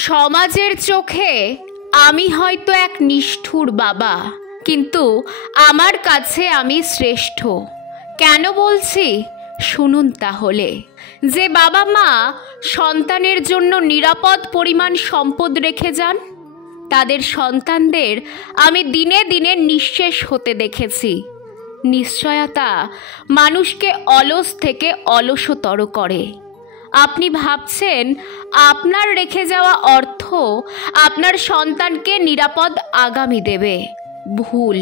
সমাজের চোখে আমি হয়তো এক নিষ্ঠুর বাবা, কিন্তু আমার কাছে আমি শ্রেষ্ঠ। কেন বলছি শুনুন তাহলে। যে বাবা মা সন্তানের জন্য নিরাপদ পরিমাণ সম্পদ রেখে যান, তাদের সন্তানদের আমি দিনে দিনে নিঃশেষ হতে দেখেছি। নিশ্চয়তা মানুষকে অলস থেকে অলসতর করে। আপনি ভাবছেন আপনার রেখে যাওয়া অর্থ আপনার সন্তানকে নিরাপদ আগামী দেবে। ভুল।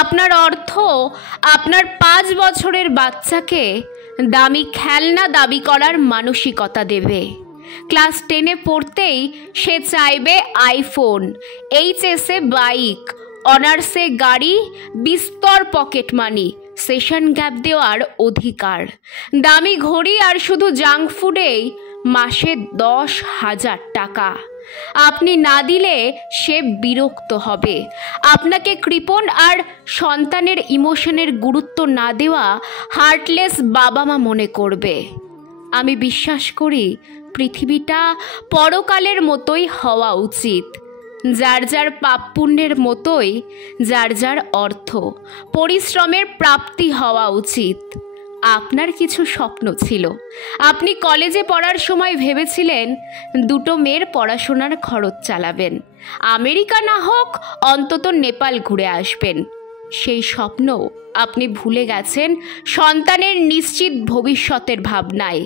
আপনার অর্থ আপনার 5 বছরের বাচ্চাকে দামি খেলনা দাবি করার মানসিকতা দেবে। ক্লাস 10-এ পড়তেই সে চাইবে আইফোন, এইচএসে বাইক, অনার্সে গাড়ি, বিস্তর পকেট মানি, সেশন গ্যাপ দেওয়ার অধিকার, দামি ঘড়ি আর শুধু জাঙ্ক ফুডেই মাসে 10,000 টাকা। আপনি না দিলে সে বিরক্ত হবে, আপনাকে কৃপণ আর সন্তানের ইমোশনের গুরুত্ব না দেওয়া হার্টলেস বাবা মা মনে করবে। আমি বিশ্বাস করি পৃথিবীটা পরকালের মতোই হওয়া উচিত। যার যার পাপ পুণ্যের মতোই যার যার অর্থ পরিশ্রমের প্রাপ্তি হওয়া উচিত। আপনার কিছু স্বপ্ন ছিল। আপনি কলেজে পড়ার সময় ভেবেছিলেন 2 মেয়ের পড়াশোনার খরচ চালাবেন, আমেরিকা না হোক অন্তত নেপাল ঘুরে আসবেন। সেই স্বপ্ন আপনি ভুলে গেছেন সন্তানের নিশ্চিত ভবিষ্যতের ভাবনায়।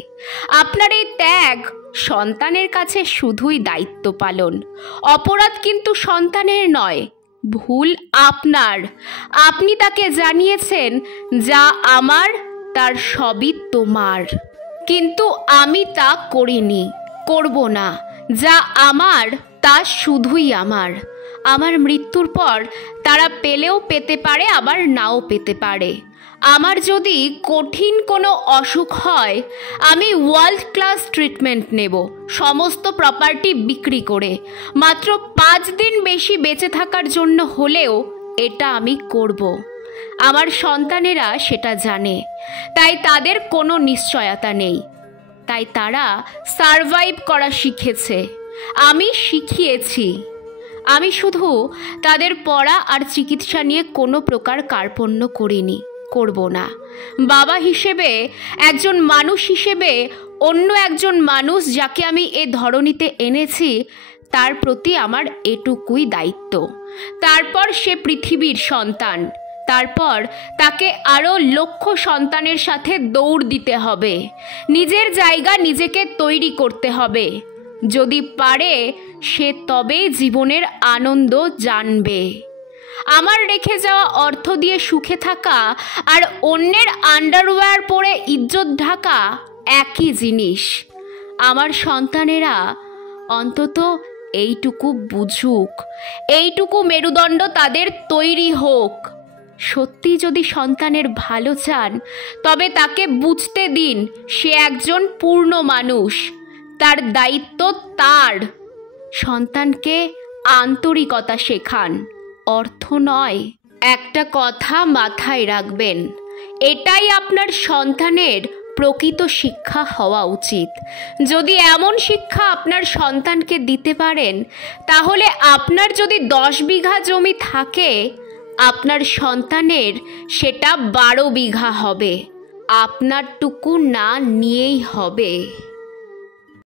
আপনার এই ত্যাগ সন্তানের কাছে শুধুই দায়িত্ব পালন। অপরাধ কিন্তু সন্তানের নয়, ভুল আপনার। আপনি তাকে জানিয়েছেন যা আমার তার সবই তোমার, কিন্তু আমি তা করিনি, করব না। যা আমার তা শুধুই আমার। আমার মৃত্যুর পর তারা পেলেও পেতে পারে, আবার নাও পেতে পারে। আমার যদি কঠিন কোনো অসুখ হয়, আমি ওয়ার্ল্ড ক্লাস ট্রিটমেন্ট নেব, সমস্ত প্রপার্টি বিক্রি করে। মাত্র 5 দিন বেশি বেঁচে থাকার জন্য হলেও এটা আমি করব। আমার সন্তানেরা সেটা জানে, তাই তাদের কোনো নিশ্চয়তা নেই। তাই তারা সারভাইভ করা শিখেছে, আমি শিখিয়েছি। আমি শুধু তাদের পড়া আর চিকিৎসা নিয়ে কোনো প্রকার কার্পণ্য করিনি, করব না। বাবা হিসেবে, একজন মানুষ হিসেবে অন্য একজন মানুষ যাকে আমি এ ধরনীতে এনেছি তার প্রতি আমার এটুকুই দায়িত্ব। তারপর সে পৃথিবীর সন্তান, তারপর তাকে আরও লক্ষ সন্তানের সাথে দৌড় দিতে হবে। নিজের জায়গা নিজেকে তৈরি করতে হবে। যদি পারে সে তবেই জীবনের আনন্দ জানবে। আমার রেখে যাওয়া অর্থ দিয়ে সুখে থাকা আর অন্যের আন্ডারওয়্যার পরে ইজ্জত ঢাকা একই জিনিস। আমার সন্তানেরা অন্তত এইটুকু বুঝুক, এইটুকু মেরুদণ্ড তাদের তৈরি হোক। সত্যি যদি সন্তানের ভালো চান, তবে তাকে বুঝতে দিন সে একজন পূর্ণ মানুষ, তার দায়িত্ব তার। সন্তানকে আন্তরিকতা শেখান, অর্থ নয়। একটা কথা মাথায় রাখবেন, এটাই আপনার সন্তানের প্রকৃত শিক্ষা হওয়া উচিত। যদি এমন শিক্ষা আপনার সন্তানকে দিতে পারেন, তাহলে আপনার যদি 10 বিঘা জমি থাকে, আপনার সন্তানের সেটা 12 বিঘা হবে। আপনারটুকু না নিয়েই হবে।